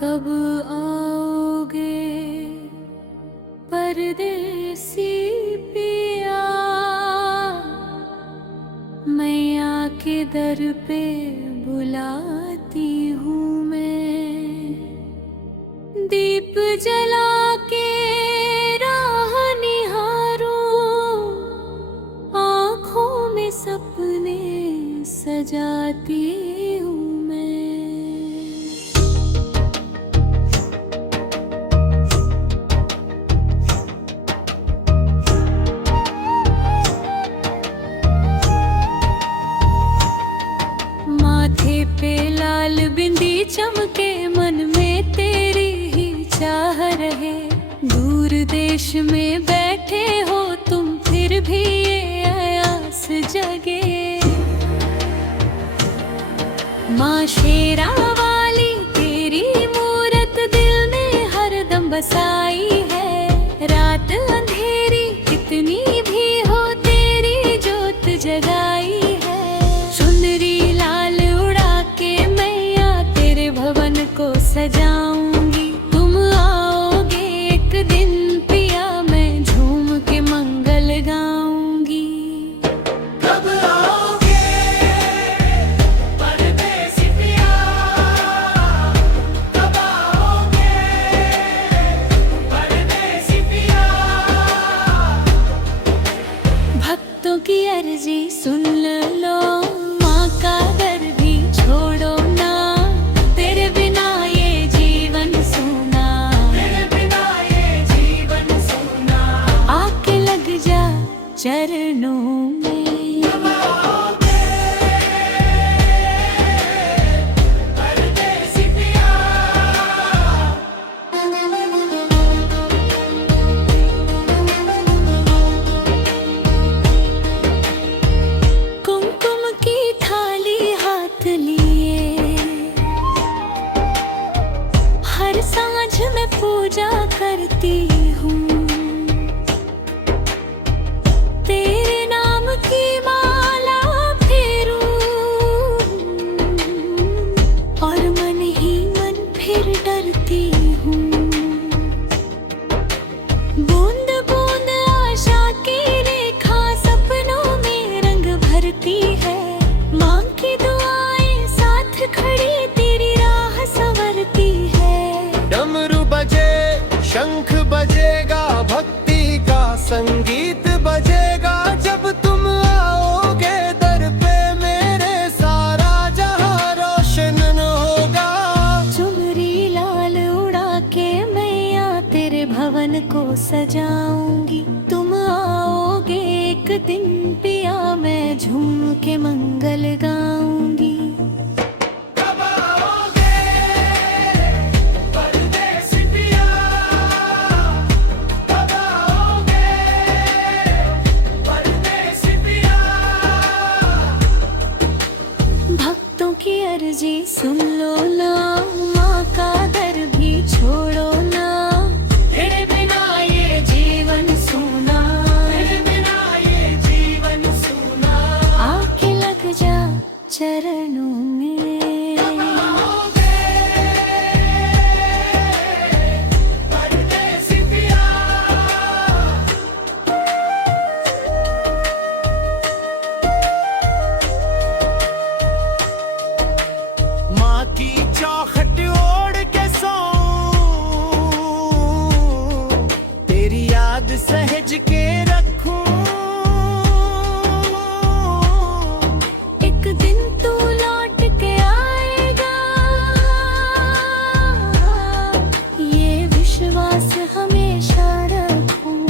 कब आओगे परदेसी पिया, मैया के दर पे बुलाती हूँ मैं। दीप जला के राह निहारूं, आँखों में सपने सजाती हूँ मैं। माथे पे लाल बिंदी चमके, मन में तेरी ही चाह रहे। दूर देश में बैठे हो तुम, फिर भी ये आस जगे। माँ शेरा वाली तेरी मूरत दिल में हरदम बसाई है। रात अंधेरी कितनी भी हो, तेरी जोत जगाई है। चुनरी लाल उड़ा के मैया तेरे भवन को सजाऊंगी। तुम आओगे एक दिन पिया, मैं झूम के मंगल गाऊंगी। कब आओगे परदेसी पिया, कब आओगे परदेसी पिया। भक्तों की अर्जी सुन लो, माँ का दर भी छोड़ो ना। तेरे बिना ये जीवन सूना, तेरे बिना ये जीवन सूना। आके लग जा चरणों में। कब आओगे परदेसी पिया। कुमकुम की थाली हाथ लिए, हर सांझ में पूजा करती हूँ। तेरे नाम की माला फेरूं, और मन ही मन फिर डरती हूँ। बूंद बूंद आशा की रेखा सपनों में रंग भरती है। माँ की दुआएं साथ खड़ी तेरी राह संवरती है। डमरू बजे, शंख बजेगा, भक्ति का संगीत बजेगा। जब तुम आओगे दर पे मेरे, सारा जहां रोशन होगा। चुनरी लाल उड़ा के मैया तेरे भवन को सजाऊंगी। तुम आओगे एक दिन पिया, मैं झूम के मंगल गाऊंगी। कब आओगे परदेसी पिया, कब आओगे परदेसी पिया। भक्तों की अर्जी सुन लो ना, माँ का दर भी छोड़ो ना। तेरे बिना ये जीवन सूना, तेरे बिना ये जीवन सूना। आके लग जा चरणों में। आओगे परदेसी पिया। माँ की चौखट ओढ़ के सोऊं, तेरी याद सहज के रखूं। एक दिन तू लौट के आएगा, ये विश्वास हमेशा रखूं।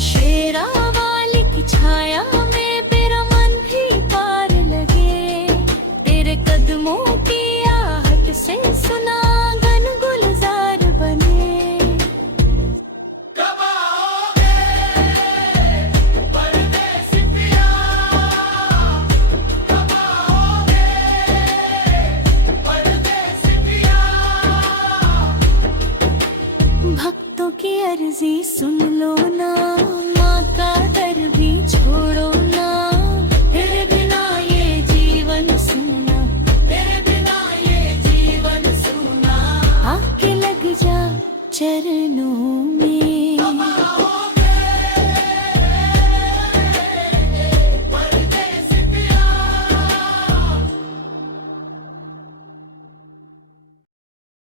शेरा वाली की छाया में मेरा मन भी पार लगे। तेरे कदम चरणों